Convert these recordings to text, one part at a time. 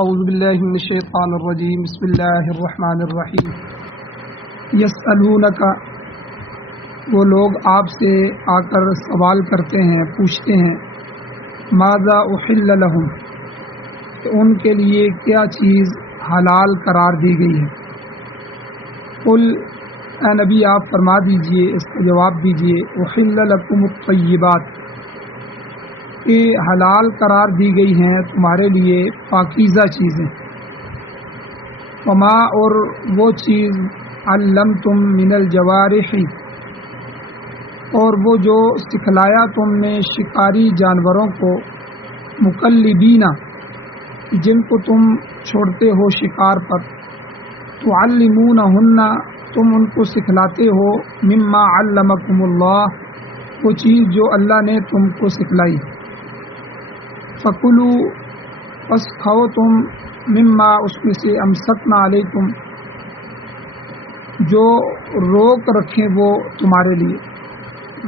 اعوذ باللہ من الشیطان الرجیم بسم اللہ الرحمن الرحیم یسألونک، وہ لوگ آپ سے آ کر سوال کرتے ہیں، پوچھتے ہیں، ماذا احل لہم، کہ ان کے لیے کیا چیز حلال قرار دی گئی ہے۔ قل، اے نبی آپ فرما دیجئے، اس کا جواب دیجئے، احل لکم الطیبات، کہ حلال قرار دی گئی ہیں تمہارے لیے پاکیزہ چیزیں، وما، اور وہ چیز، علمتم من الجوارح، اور وہ جو سکھلایا تم نے شکاری جانوروں کو، مقلبین، جن کو تم چھوڑتے ہو شکار پر، تعلمونہن، تم ان کو سکھلاتے ہو، مما علمکم اللہ، وہ چیز جو اللہ نے تم کو سکھلائی، فکلوا، پس کھاؤ تم، مما، اس میں سے، امسکنا علیکم، جو روک رکھیں وہ تمہارے لیے،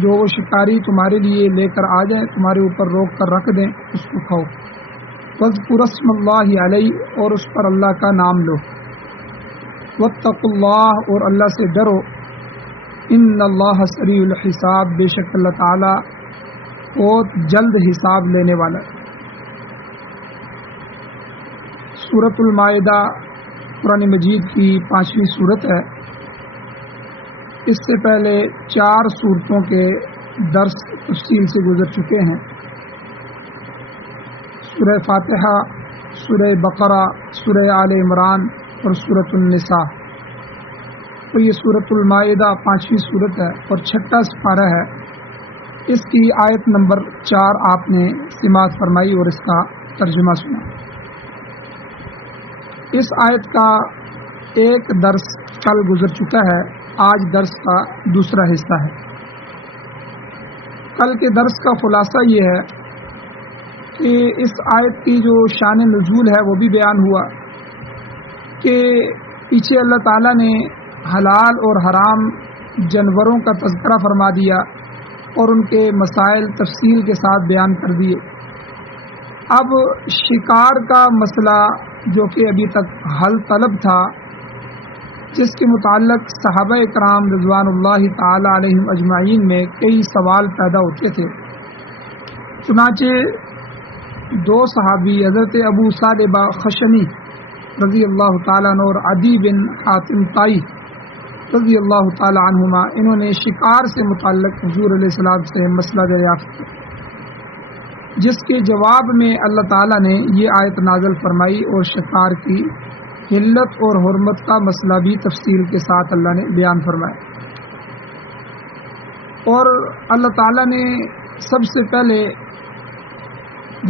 جو وہ شکاری تمہارے لیے لے کر آ جائیں، تمہارے اوپر روک کر رکھ دیں، اس کو کھاؤ، واذکروا اسم اللہ علیہ، اور اس پر اللہ کا نام لو، واتقوا اللہ، اور اللہ سے ڈرو، ان اللہ سریع الحساب، بے شک اللہ تعالی بہت جلد حساب لینے والا ہے۔ سورۃ المائدہ قرآن مجید کی 5ویں سورت ہے۔ اس سے پہلے 4 سورتوں کے درس تفصیل سے گزر چکے ہیں، سورہ فاتحہ، سورہ بقرہ، سورہ آل عمران اور سورۃ النساء۔ تو یہ سورۃ المائدہ 5ویں سورت ہے اور 6واں سپارہ ہے۔ اس کی آیت نمبر 4 آپ نے سماعت فرمائی اور اس کا ترجمہ سنا۔ اس آیت کا ایک درس کل گزر چکا ہے، آج درس کا دوسرا حصہ ہے۔ کل کے درس کا خلاصہ یہ ہے کہ اس آیت کی جو شان نزول ہے وہ بھی بیان ہوا کہ پیچھے اللہ تعالیٰ نے حلال اور حرام جانوروں کا تذکرہ فرما دیا اور ان کے مسائل تفصیل کے ساتھ بیان کر دیے۔ اب شکار کا مسئلہ جو کہ ابھی تک حل طلب تھا، جس کے متعلق صحابہ کرام رضوان اللہ تعالی علیہم اجمعین میں کئی سوال پیدا ہوتے تھے، چنانچہ 2 صحابی حضرت ابو ثعلبہ خشنی رضی اللہ تعالیٰ عنہ اور عدی بن حاتم طائی رضی اللہ تعالیٰ عنہما، انہوں نے شکار سے متعلق حضور علیہ السلام سے مسئلہ دریافت کیا، جس کے جواب میں اللہ تعالیٰ نے یہ آیت نازل فرمائی اور شکار کی حلت اور حرمت کا مسئلہ بھی تفصیل کے ساتھ اللہ نے بیان فرمایا۔ اور اللہ تعالیٰ نے سب سے پہلے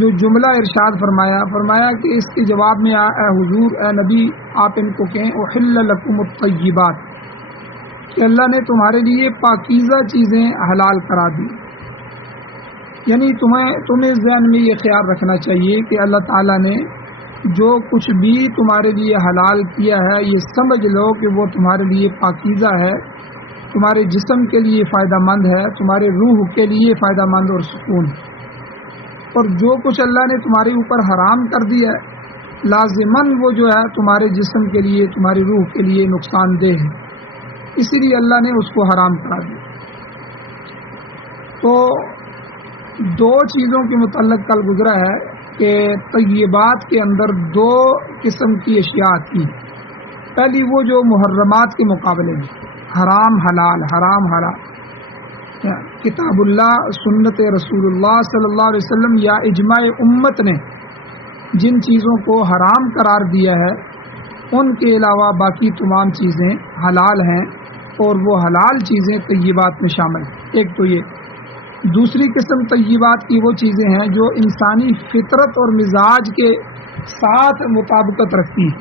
جو جملہ ارشاد فرمایا کہ اس کے جواب میں، اے حضور، اے نبی، آپ ان کو کہیں احل لکم الطیبات، کہ اللہ نے تمہارے لیے پاکیزہ چیزیں حلال کرا دی۔ یعنی تمہیں ذہن میں یہ خیال رکھنا چاہیے کہ اللہ تعالیٰ نے جو کچھ بھی تمہارے لیے حلال کیا ہے، یہ سمجھ لو کہ وہ تمہارے لیے پاکیزہ ہے، تمہارے جسم کے لیے فائدہ مند ہے، تمہارے روح کے لیے فائدہ مند اور سکون ہے۔ اور جو کچھ اللہ نے تمہارے اوپر حرام کر دیا ہے، لازماً وہ جو ہے تمہارے جسم کے لیے، تمہاری روح کے لیے نقصان دہ ہے، اسی لیے اللہ نے اس کو حرام کرا دیا۔ تو 2 چیزوں کے متعلق کل گزرا ہے کہ طیبات کے اندر 2 قسم کی اشیاء تھی۔ پہلی وہ جو محرمات کے مقابلے میں حرام حلال، حرام حلال، کتاب اللہ، سنت رسول اللہ صلی اللہ علیہ وسلم یا اجماع امت نے جن چیزوں کو حرام قرار دیا ہے، ان کے علاوہ باقی تمام چیزیں حلال ہیں، اور وہ حلال چیزیں طیبات میں شامل ہیں۔ ایک تو یہ۔ دوسری قسم طیبات کی وہ چیزیں ہیں جو انسانی فطرت اور مزاج کے ساتھ مطابقت رکھتی ہیں،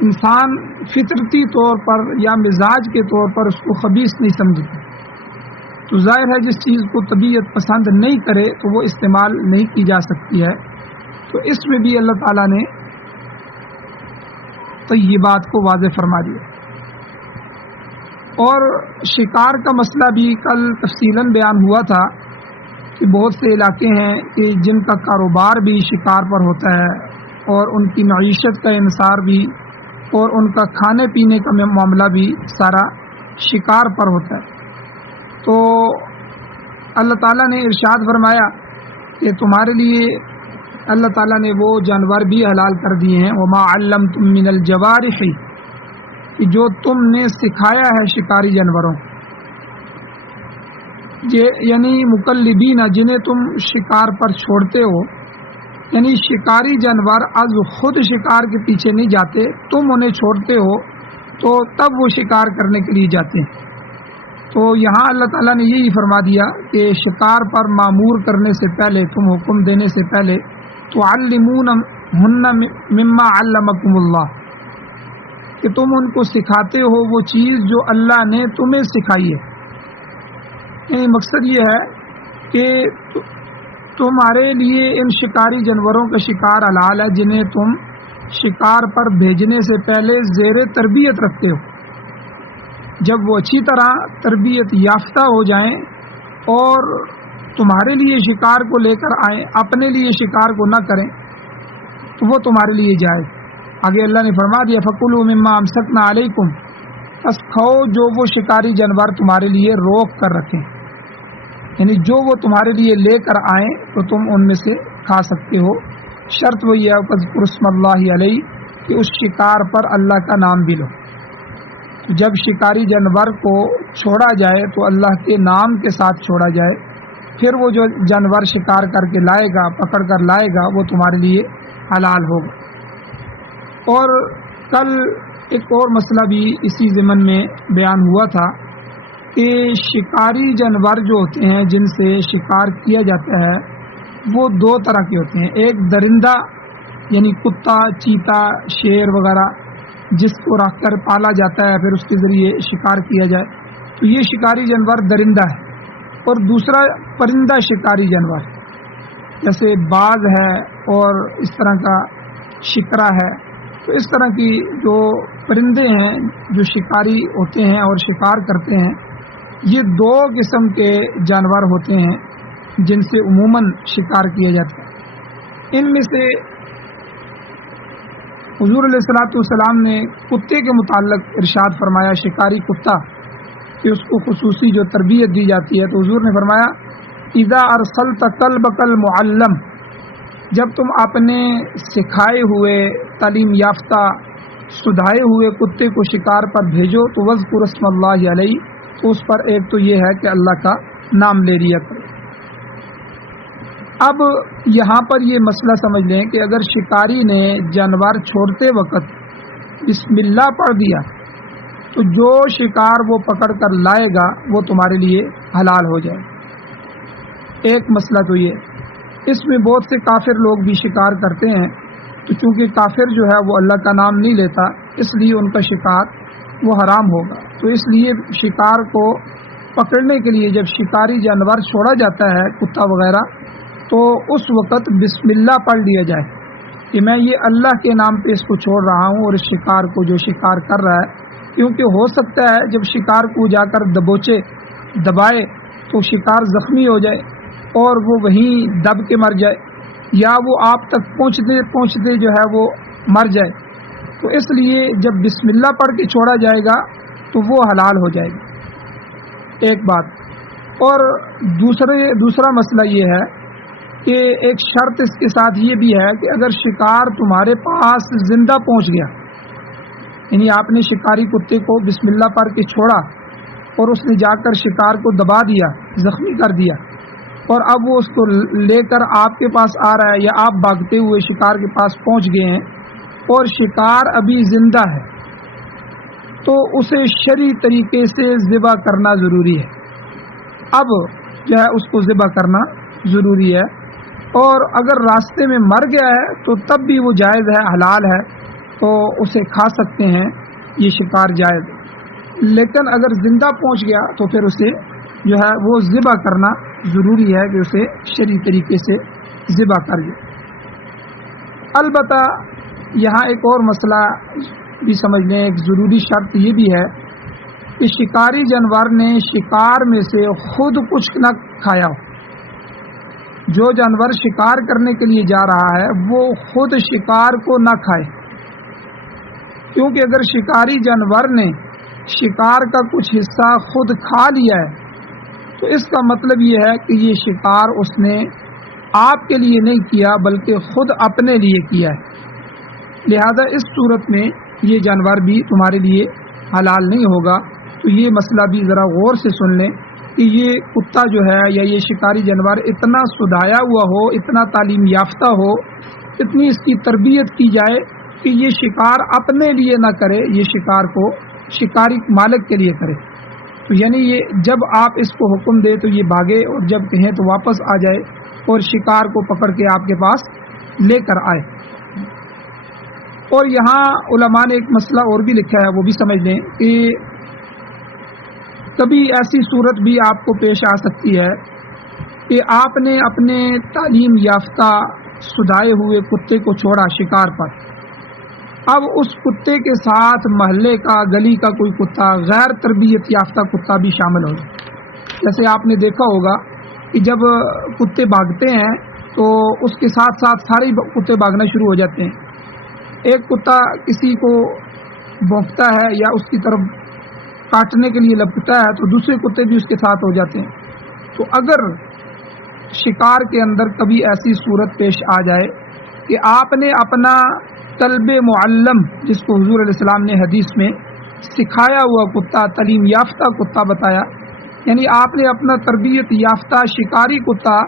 انسان فطرتی طور پر یا مزاج کے طور پر اس کو خبیث نہیں سمجھتا، تو ظاہر ہے جس چیز کو طبیعت پسند نہیں کرے تو وہ استعمال نہیں کی جا سکتی ہے۔ تو اس میں بھی اللہ تعالیٰ نے طیبات کو واضح فرما دیا۔ اور شکار کا مسئلہ بھی کل تفصیلاً بیان ہوا تھا کہ بہت سے علاقے ہیں کہ جن کا کاروبار بھی شکار پر ہوتا ہے، اور ان کی معیشت کا انحصار بھی اور ان کا کھانے پینے کا معاملہ بھی سارا شکار پر ہوتا ہے۔ تو اللہ تعالیٰ نے ارشاد فرمایا کہ تمہارے لیے اللہ تعالیٰ نے وہ جانور بھی حلال کر دیے ہیں، وما علمتم من الجوارح، کہ جو تم نے سکھایا ہے شکاری جانوروں، یعنی مقلبین، جنہیں تم شکار پر چھوڑتے ہو، یعنی شکاری جانور از خود شکار کے پیچھے نہیں جاتے، تم انہیں چھوڑتے ہو تو تب وہ شکار کرنے کے لیے جاتے ہیں۔ تو یہاں اللہ تعالیٰ نے یہی فرما دیا کہ شکار پر معمور کرنے سے پہلے، تم حکم دینے سے پہلے تعلمونہن مما علمکم اللہ، کہ تم ان کو سکھاتے ہو وہ چیز جو اللہ نے تمہیں سکھائی ہے۔ یعنی مقصد یہ ہے کہ تمہارے لیے ان شکاری جانوروں کا شکار حلال ہے جنہیں تم شکار پر بھیجنے سے پہلے زیر تربیت رکھتے ہو۔ جب وہ اچھی طرح تربیت یافتہ ہو جائیں اور تمہارے لیے شکار کو لے کر آئیں، اپنے لیے شکار کو نہ کریں، تو وہ تمہارے لیے جائز۔ آگے اللہ نے فرما دیا فَكُلُوا مِمَّا أَمْسَكْنَا عَلَيْكُمْ، بس کھاؤ جو وہ شکاری جانور تمہارے لیے روک کر رکھیں، یعنی جو وہ تمہارے لیے لے کر آئیں تو تم ان میں سے کھا سکتے ہو۔ شرط وہی ہے فاذکروا اسم اللہ علیہ، کہ اس شکار پر اللہ کا نام بھی لو۔ جب شکاری جانور کو چھوڑا جائے تو اللہ کے نام کے ساتھ چھوڑا جائے، پھر وہ جو جانور شکار کر کے لائے گا، پکڑ کر لائے گا، وہ تمہارے لیے حلال ہوگا۔ اور کل ایک اور مسئلہ بھی اسی ضمن میں بیان ہوا تھا کہ شکاری جانور جو ہوتے ہیں جن سے شکار کیا جاتا ہے وہ دو طرح کے ہوتے ہیں۔ ایک درندہ، یعنی کتا، چیتا، شیر وغیرہ، جس کو رکھ کر پالا جاتا ہے پھر اس کے ذریعے شکار کیا جائے، تو یہ شکاری جانور درندہ ہے۔ اور دوسرا پرندہ شکاری جانور، جیسے باز ہے اور اس طرح کا شکرا ہے۔ تو اس طرح کی جو پرندے ہیں جو شکاری ہوتے ہیں اور شکار کرتے ہیں، یہ دو قسم کے جانور ہوتے ہیں جن سے عموماً شکار کیا جاتا ہے۔ ان میں سے حضور علیہ الصلوۃ والسلام نے کتے کے متعلق ارشاد فرمایا، شکاری کتا، کہ اس کو خصوصی جو تربیت دی جاتی ہے، تو حضور نے فرمایا اذا ارسلت کلبک المعلم، جب تم اپنے سکھائے ہوئے، تعلیم یافتہ، سدھائے ہوئے کتے کو شکار پر بھیجو تو واذکر اسم اللہ علیہ، تو اس پر ایک تو یہ ہے کہ اللہ کا نام لے لیا کرو۔ اب یہاں پر یہ مسئلہ سمجھ لیں کہ اگر شکاری نے جانور چھوڑتے وقت بسم اللہ پڑھ دیا تو جو شکار وہ پکڑ کر لائے گا وہ تمہارے لیے حلال ہو جائے۔ ایک مسئلہ تو یہ، اس میں بہت سے کافر لوگ بھی شکار کرتے ہیں، تو چونکہ کافر جو ہے وہ اللہ کا نام نہیں لیتا، اس لیے ان کا شکار وہ حرام ہوگا۔ تو اس لیے شکار کو پکڑنے کے لیے جب شکاری جانور چھوڑا جاتا ہے، کتا وغیرہ، تو اس وقت بسم اللہ پڑھ لیا جائے کہ میں یہ اللہ کے نام پہ اس کو چھوڑ رہا ہوں، اور اس شکار کو جو شکار کر رہا ہے، کیونکہ ہو سکتا ہے جب شکار کو جا کر دبائے تو شکار زخمی ہو جائے اور وہ وہیں دب کے مر جائے، یا وہ آپ تک پہنچتے جو ہے وہ مر جائے۔ تو اس لیے جب بسم اللہ پڑھ کے چھوڑا جائے گا تو وہ حلال ہو جائے گا، ایک بات۔ اور دوسرا مسئلہ یہ ہے کہ ایک شرط اس کے ساتھ یہ بھی ہے کہ اگر شکار تمہارے پاس زندہ پہنچ گیا، یعنی آپ نے شکاری کتے کو بسم اللہ پڑھ کے چھوڑا اور اس نے جا کر شکار کو دبا دیا، زخمی کر دیا، اور اب وہ اس کو لے کر آپ کے پاس آ رہا ہے، یا آپ بھاگتے ہوئے شکار کے پاس پہنچ گئے ہیں اور شکار ابھی زندہ ہے، تو اسے شرعی طریقے سے ذبح کرنا ضروری ہے۔ اب جو ہے اس کو ذبح کرنا ضروری ہے، اور اگر راستے میں مر گیا ہے تو تب بھی وہ جائز ہے، حلال ہے، تو اسے کھا سکتے ہیں، یہ شکار جائز ہے۔ لیکن اگر زندہ پہنچ گیا تو پھر اسے جو ہے وہ ذبح کرنا ضروری ہے کہ اسے شرعی طریقے سے ذبح کر دے۔ البتہ یہاں ایک اور مسئلہ بھی سمجھ لیں، ایک ضروری شرط یہ بھی ہے کہ شکاری جانور نے شکار میں سے خود کچھ نہ کھایا ہو، جو جانور شکار کرنے کے لیے جا رہا ہے وہ خود شکار کو نہ کھائے، کیونکہ اگر شکاری جانور نے شکار کا کچھ حصہ خود کھا لیا ہے تو اس کا مطلب یہ ہے کہ یہ شکار اس نے آپ کے لیے نہیں کیا بلکہ خود اپنے لیے کیا ہے، لہذا اس صورت میں یہ جانور بھی تمہارے لیے حلال نہیں ہوگا۔ تو یہ مسئلہ بھی ذرا غور سے سن لیں کہ یہ کتا جو ہے یا یہ شکاری جانور اتنا سدھایا ہوا ہو، اتنا تعلیم یافتہ ہو، اتنی اس کی تربیت کی جائے کہ یہ شکار اپنے لیے نہ کرے، یہ شکار کو شکاری مالک کے لیے کرے۔ تو یعنی یہ جب آپ اس کو حکم دے تو یہ بھاگے، اور جب کہیں تو واپس آ جائے اور شکار کو پکڑ کے آپ کے پاس لے کر آئے۔ اور یہاں علماء نے ایک مسئلہ اور بھی لکھا ہے، وہ بھی سمجھ لیں کہ کبھی ایسی صورت بھی آپ کو پیش آ سکتی ہے کہ آپ نے اپنے تعلیم یافتہ سدھائے ہوئے کتے کو چھوڑا شکار پر، اب اس کتے کے ساتھ محلے کا، گلی کا کوئی کتا، غیر تربیت یافتہ کتا بھی شامل ہو جائے۔ جیسے آپ نے دیکھا ہوگا کہ جب کتے بھاگتے ہیں تو اس کے ساتھ ساتھ سارے کتے بھاگنا شروع ہو جاتے ہیں۔ ایک کتا کسی کو بھونکتا ہے یا اس کی طرف کاٹنے کے لیے لپکتا ہے تو دوسرے کتے بھی اس کے ساتھ ہو جاتے ہیں۔ تو اگر شکار کے اندر کبھی ایسی صورت پیش آ جائے کہ آپ نے اپنا طلب معلم، جس کو حضور علیہ السلام نے حدیث میں سکھایا ہوا کتا، تعلیم یافتہ کتا بتایا، یعنی آپ نے اپنا تربیت یافتہ شکاری کتا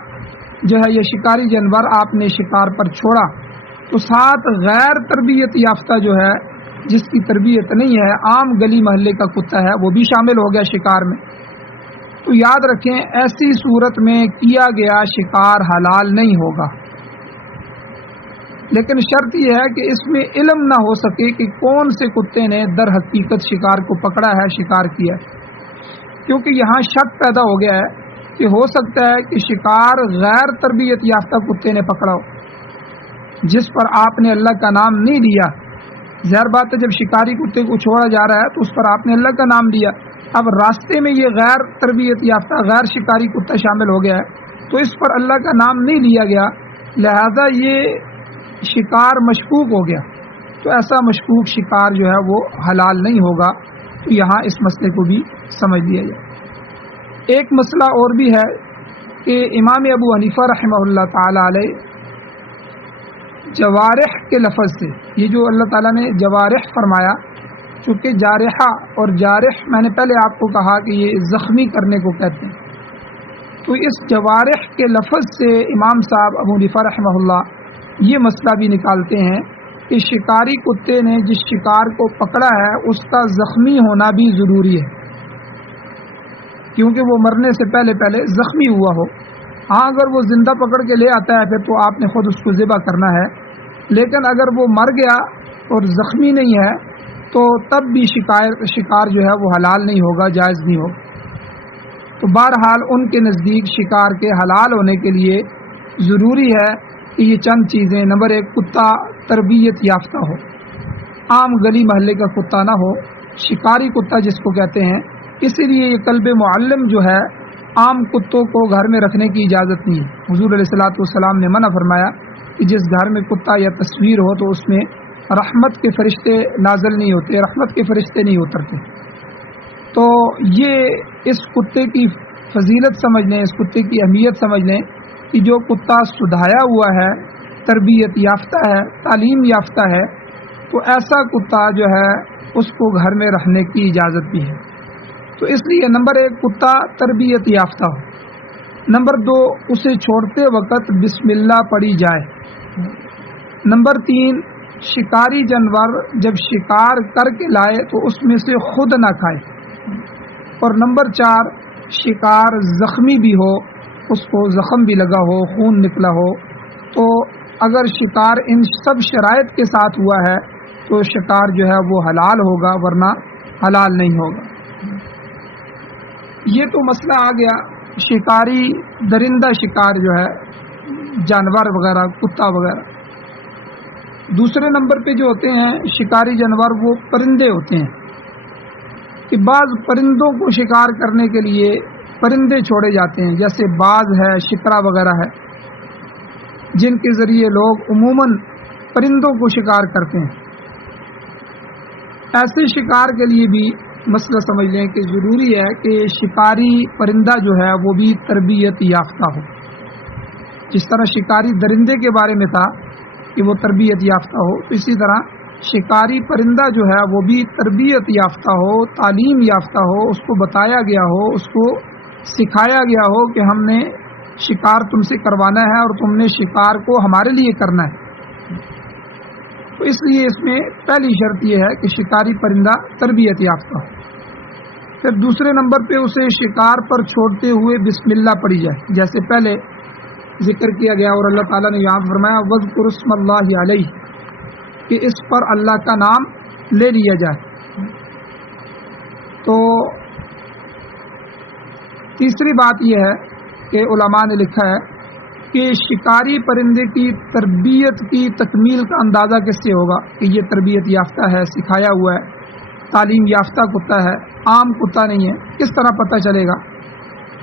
جو ہے یہ شکاری جانور آپ نے شکار پر چھوڑا، تو ساتھ غیر تربیت یافتہ جو ہے جس کی تربیت نہیں ہے، عام گلی محلے کا کتا ہے، وہ بھی شامل ہو گیا شکار میں۔ تو یاد رکھیں ایسی صورت میں کیا گیا شکار حلال نہیں ہوگا، لیکن شرط یہ ہے کہ اس میں علم نہ ہو سکے کہ کون سے کتے نے در حقیقت شکار کو پکڑا ہے، شکار کیا ہے، کیونکہ یہاں شک پیدا ہو گیا ہے کہ ہو سکتا ہے کہ شکار غیر تربیت یافتہ کتے نے پکڑا ہو جس پر آپ نے اللہ کا نام نہیں لیا۔ ظاہر بات ہے جب شکاری کتے کو چھوڑا جا رہا ہے تو اس پر آپ نے اللہ کا نام لیا، اب راستے میں یہ غیر تربیت یافتہ غیر شکاری کتا شامل ہو گیا ہے تو اس پر اللہ کا نام نہیں لیا گیا، لہذا یہ شکار مشکوک ہو گیا، تو ایسا مشکوک شکار جو ہے وہ حلال نہیں ہوگا۔ تو یہاں اس مسئلے کو بھی سمجھ لیا جائے۔ ایک مسئلہ اور بھی ہے کہ امام ابو حنیفہ رحمہ اللہ تعالی علیہ جوارح کے لفظ سے، یہ جو اللہ تعالیٰ نے جوارح فرمایا، چونکہ جارحہ اور جارح میں نے پہلے آپ کو کہا کہ یہ زخمی کرنے کو کہتے ہیں، تو اس جوارح کے لفظ سے امام صاحب ابو حنیفہ رحمہ اللہ یہ مسئلہ بھی نکالتے ہیں کہ شکاری کتے نے جس شکار کو پکڑا ہے اس کا زخمی ہونا بھی ضروری ہے، کیونکہ وہ مرنے سے پہلے پہلے زخمی ہوا ہو۔ ہاں اگر وہ زندہ پکڑ کے لے آتا ہے پھر تو آپ نے خود اس کو ذبح کرنا ہے، لیکن اگر وہ مر گیا اور زخمی نہیں ہے تو تب بھی شکار جو ہے وہ حلال نہیں ہوگا، جائز نہیں ہوگا۔ تو بہرحال ان کے نزدیک شکار کے حلال ہونے کے لیے ضروری ہے کہ یہ چند چیزیں، نمبر ایک کتا تربیت یافتہ ہو، عام گلی محلے کا کتا نہ ہو، شکاری کتا جس کو کہتے ہیں، اسی لیے یہ کلب معلم جو ہے عام کتوں کو گھر میں رکھنے کی اجازت نہیں ہے۔ حضور علیہ الصلوۃ والسلام نے منع فرمایا کہ جس گھر میں کتا یا تصویر ہو تو اس میں رحمت کے فرشتے نازل نہیں ہوتے، رحمت کے فرشتے نہیں اترتے۔ تو یہ اس کتے کی فضیلت سمجھ لیں، اس کتے کی اہمیت سمجھ لیں کہ جو کتا سدھایا ہوا ہے، تربیت یافتہ ہے، تعلیم یافتہ ہے، تو ایسا کتا جو ہے اس کو گھر میں رکھنے کی اجازت بھی ہے۔ تو اس لیے نمبر ایک کتا تربیت یافتہ ہو، نمبر دو اسے چھوڑتے وقت بسم اللہ پڑھی جائے، نمبر تین شکاری جانور جب شکار کر کے لائے تو اس میں سے خود نہ کھائے، اور نمبر چار شکار زخمی بھی ہو، اس کو زخم بھی لگا ہو، خون نکلا ہو، تو اگر شکار ان سب شرائط کے ساتھ ہوا ہے تو شکار جو ہے وہ حلال ہوگا، ورنہ حلال نہیں ہوگا۔ یہ تو مسئلہ آ گیا شکاری درندہ شکار جو ہے جانور وغیرہ، کتا وغیرہ۔ دوسرے نمبر پہ جو ہوتے ہیں شکاری جانور وہ پرندے ہوتے ہیں کہ بعض پرندوں کو شکار کرنے کے لیے پرندے چھوڑے جاتے ہیں، جیسے باز ہے، شکرا وغیرہ ہے، جن کے ذریعے لوگ عموماً پرندوں کو شکار کرتے ہیں، ایسے شکار کے لیے بھی مسئلہ سمجھ لیں کہ ضروری ہے کہ شکاری پرندہ جو ہے وہ بھی تربیت یافتہ ہو. جس طرح شکاری درندے کے بارے میں تھا کہ وہ تربیت یافتہ ہو، اسی طرح شکاری پرندہ جو ہے وہ بھی تربیت یافتہ ہو، تعلیم یافتہ ہو، اس کو بتایا گیا ہو، اس کو سکھایا گیا ہو کہ ہم نے شکار تم سے کروانا ہے اور تم نے شکار کو ہمارے لیے کرنا ہے. تو اس لیے اس میں پہلی شرط یہ ہے کہ شکاری پرندہ تربیت یافتہ ہو. پھر دوسرے نمبر پہ اسے شکار پر چھوڑتے ہوئے بسم اللہ پڑھی جائے، جیسے پہلے ذکر کیا گیا اور اللہ تعالیٰ نے یہاں فرمایا وَاذْكُرُ اسْمَ اللَّهِ عَلَيْهِ، کہ اس پر اللہ کا نام لے لیا جائے. تو تیسری بات یہ ہے کہ علماء نے لکھا ہے کہ شکاری پرندے کی تربیت کی تکمیل کا اندازہ کس سے ہوگا کہ یہ تربیت یافتہ ہے، سکھایا ہوا ہے، تعلیم یافتہ کتا ہے، عام کتا نہیں ہے، کس طرح پتہ چلے گا؟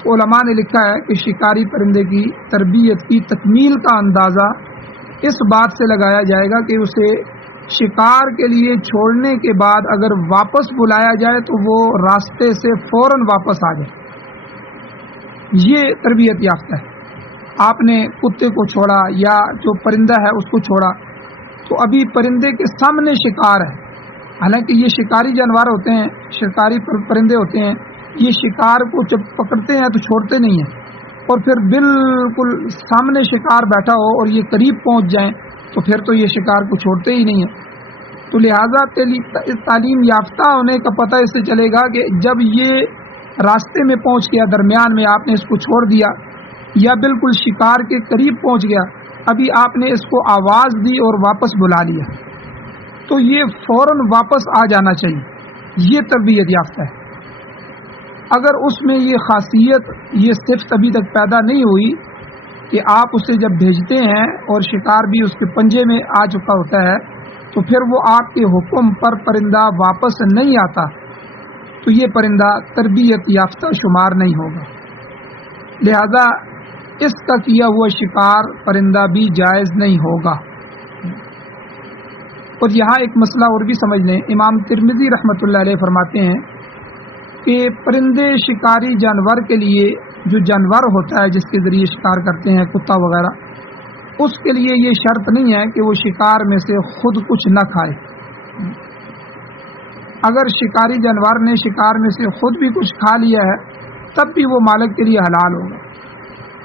علماء نے لکھا ہے کہ شکاری پرندے کی تربیت کی تکمیل کا اندازہ اس بات سے لگایا جائے گا کہ اسے شکار کے لیے چھوڑنے کے بعد اگر واپس بلایا جائے تو وہ راستے سے فوراً واپس آ جائے. یہ تربیت یافتہ ہے. آپ نے کتے کو چھوڑا یا جو پرندہ ہے اس کو چھوڑا تو ابھی پرندے کے سامنے شکار ہے، حالانکہ یہ شکاری جانور ہوتے ہیں، شکاری پرندے ہوتے ہیں، یہ شکار کو جب پکڑتے ہیں تو چھوڑتے نہیں ہیں، اور پھر بالکل سامنے شکار بیٹھا ہو اور یہ قریب پہنچ جائیں تو پھر تو یہ شکار کو چھوڑتے ہی نہیں ہیں. تو لہٰذا تعلیم یافتہ ہونے کا پتہ اس سے چلے گا کہ جب یہ راستے میں پہنچ گیا، درمیان میں آپ نے اس کو چھوڑ دیا یا بالکل شکار کے قریب پہنچ گیا، ابھی آپ نے اس کو آواز دی اور واپس بلا لیا، تو یہ فوراً واپس آ جانا چاہیے. یہ تربیت یافتہ ہے. اگر اس میں یہ خاصیت، یہ صفت ابھی تک پیدا نہیں ہوئی کہ آپ اسے جب بھیجتے ہیں اور شکار بھی اس کے پنجے میں آ چکا ہوتا ہے تو پھر وہ آپ کے حکم پر پرندہ واپس نہیں آتا، تو یہ پرندہ تربیت یافتہ شمار نہیں ہوگا. لہذا اس کا کیا ہوا شکار پرندہ بھی جائز نہیں ہوگا. اور یہاں ایک مسئلہ اور بھی سمجھ لیں. امام ترمذی رحمۃ اللہ علیہ فرماتے ہیں کہ پرندے شکاری جانور کے لیے جو جانور ہوتا ہے جس کے ذریعے شکار کرتے ہیں، کتا وغیرہ، اس کے لیے یہ شرط نہیں ہے کہ وہ شکار میں سے خود کچھ نہ کھائے. اگر شکاری جانور نے شکار میں سے خود بھی کچھ کھا لیا ہے تب بھی وہ مالک کے لیے حلال ہوگا.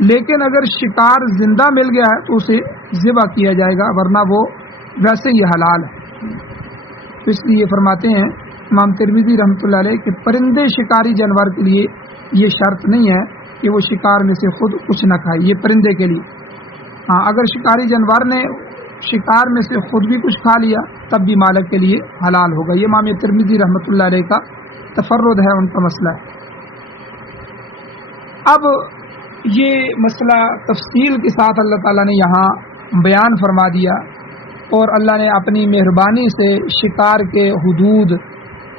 لیکن اگر شکار زندہ مل گیا ہے تو اسے ذبح کیا جائے گا، ورنہ وہ ویسے ہی حلال ہے. تو اس لیے فرماتے ہیں امام ترمذی رحمۃ اللہ علیہ کہ پرندے شکاری جانور کے لیے یہ شرط نہیں ہے کہ وہ شکار میں سے خود کچھ نہ کھائے، یہ پرندے کے لیے. ہاں، اگر شکاری جانور نے شکار میں سے خود بھی کچھ کھا لیا تب بھی مالک کے لیے حلال ہوگا. یہ امام ترمذی رحمۃ اللہ علیہ کا تفرد ہے، ان کا مسئلہ ہے. اب یہ مسئلہ تفصیل کے ساتھ اللہ تعالیٰ نے یہاں بیان فرما دیا، اور اللہ نے اپنی مہربانی سے شکار کے حدود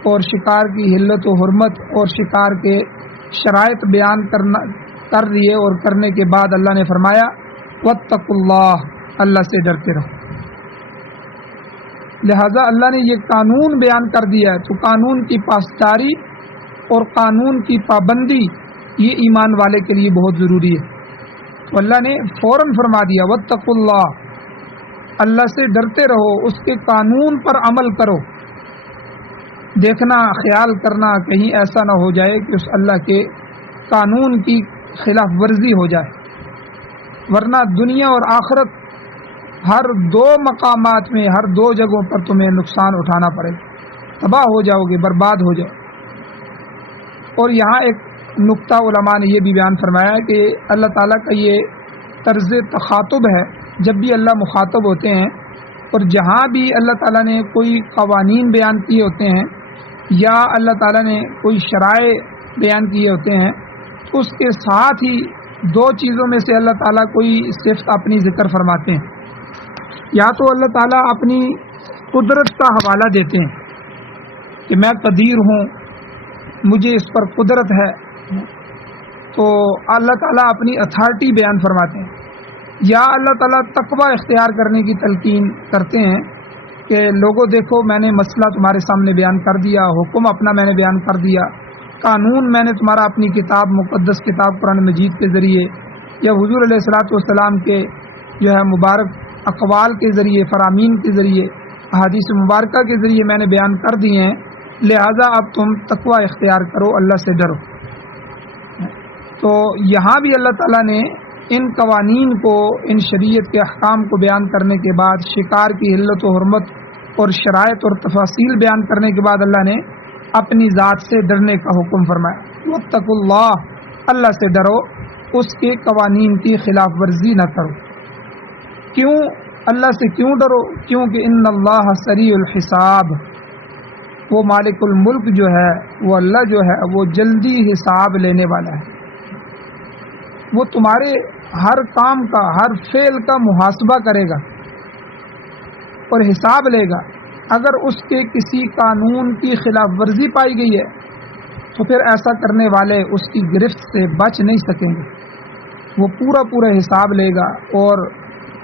اور شکار کی حلت و حرمت اور شکار کے شرائط بیان کر دیے، اور کرنے کے بعد اللہ نے فرمایا واتقوا اللہ، اللہ سے ڈرتے رہو. لہذا اللہ نے یہ قانون بیان کر دیا ہے تو قانون کی پاسداری اور قانون کی پابندی یہ ایمان والے کے لیے بہت ضروری ہے. تو اللہ نے فوراً فرما دیا واتقوا اللہ، اللہ سے ڈرتے رہو، اس کے قانون پر عمل کرو. دیکھنا، خیال کرنا کہیں ایسا نہ ہو جائے کہ اس اللہ کے قانون کی خلاف ورزی ہو جائے، ورنہ دنیا اور آخرت ہر دو مقامات میں، ہر دو جگہوں پر تمہیں نقصان اٹھانا پڑے گا، تباہ ہو جاؤ گے، برباد ہو جاؤ. اور یہاں ایک نقطہ علماء نے یہ بھی بیان فرمایا کہ اللہ تعالیٰ کا یہ طرز تخاطب ہے. جب بھی اللہ مخاطب ہوتے ہیں اور جہاں بھی اللہ تعالیٰ نے کوئی قوانین بیان کیے ہوتے ہیں یا اللہ تعالیٰ نے کوئی شرائع بیان کیے ہوتے ہیں تو اس کے ساتھ ہی دو چیزوں میں سے اللہ تعالیٰ کوئی صفت اپنی ذکر فرماتے ہیں. یا تو اللہ تعالیٰ اپنی قدرت کا حوالہ دیتے ہیں کہ میں قدیر ہوں، مجھے اس پر قدرت ہے، تو اللہ تعالیٰ اپنی اتھارٹی بیان فرماتے ہیں. یا اللہ تعالیٰ تقوی اختیار کرنے کی تلقین کرتے ہیں کہ لوگوں دیکھو میں نے مسئلہ تمہارے سامنے بیان کر دیا، حکم اپنا میں نے بیان کر دیا، قانون میں نے تمہارا اپنی کتاب مقدس کتاب قرآن مجید کے ذریعے یا حضور علیہ الصلاۃ والسلام کے جو ہے مبارک اقوال کے ذریعے، فرامین کے ذریعے، احادیث مبارکہ کے ذریعے میں نے بیان کر دیے ہیں، لہذا اب تم تقوی اختیار کرو، اللہ سے ڈرو۔ تو یہاں بھی اللہ تعالیٰ نے ان قوانین کو، ان شریعت کے احکام کو بیان کرنے کے بعد، شکار کی حلت و حرمت اور شرائط اور تفاصیل بیان کرنے کے بعد اللہ نے اپنی ذات سے ڈرنے کا حکم فرمایا، واتقوا اللہ، اللہ سے ڈرو، اس کے قوانین کی خلاف ورزی نہ کرو۔ کیوں اللہ سے کیوں ڈرو؟ کیونکہ ان اللہ سریع الحساب، وہ مالک الملک جو ہے، وہ اللہ جو ہے، وہ جلدی حساب لینے والا ہے، وہ تمہارے ہر کام کا، ہر فعل کا محاسبہ کرے گا اور حساب لے گا۔ اگر اس کے کسی قانون کی خلاف ورزی پائی گئی ہے تو پھر ایسا کرنے والے اس کی گرفت سے بچ نہیں سکیں گے، وہ پورا حساب لے گا اور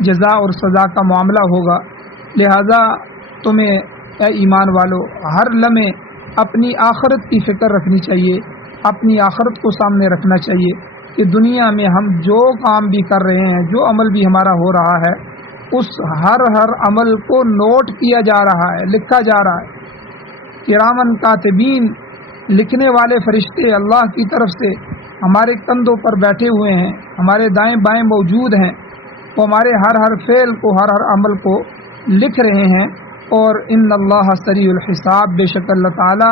جزا اور سزا کا معاملہ ہوگا۔ لہذا تمہیں اے ایمان والو ہر لمحے اپنی آخرت کی فکر رکھنی چاہیے، اپنی آخرت کو سامنے رکھنا چاہیے کہ دنیا میں ہم جو کام بھی کر رہے ہیں، جو عمل بھی ہمارا ہو رہا ہے، اس ہر عمل کو نوٹ کیا جا رہا ہے، لکھا جا رہا ہے۔ کرامن کاتبین، لکھنے والے فرشتے اللہ کی طرف سے ہمارے کندھوں پر بیٹھے ہوئے ہیں، ہمارے دائیں بائیں موجود ہیں، وہ ہمارے ہر فعل کو، ہر عمل کو لکھ رہے ہیں۔ اور ان اللہ سریع الحساب، بے شک اللہ تعالیٰ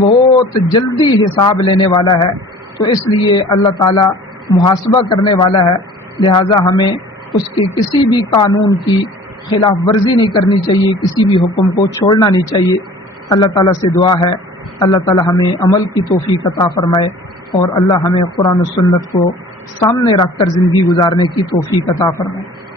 بہت جلدی حساب لینے والا ہے، تو اس لیے اللہ تعالیٰ محاسبہ کرنے والا ہے، لہٰذا ہمیں اس کے کسی بھی قانون کی خلاف ورزی نہیں کرنی چاہیے، کسی بھی حکم کو چھوڑنا نہیں چاہیے۔ اللہ تعالیٰ سے دعا ہے اللہ تعالیٰ ہمیں عمل کی توفیق عطا فرمائے، اور اللہ ہمیں قرآن و سنت کو سامنے رکھ کر زندگی گزارنے کی توفیق عطا فرمائے۔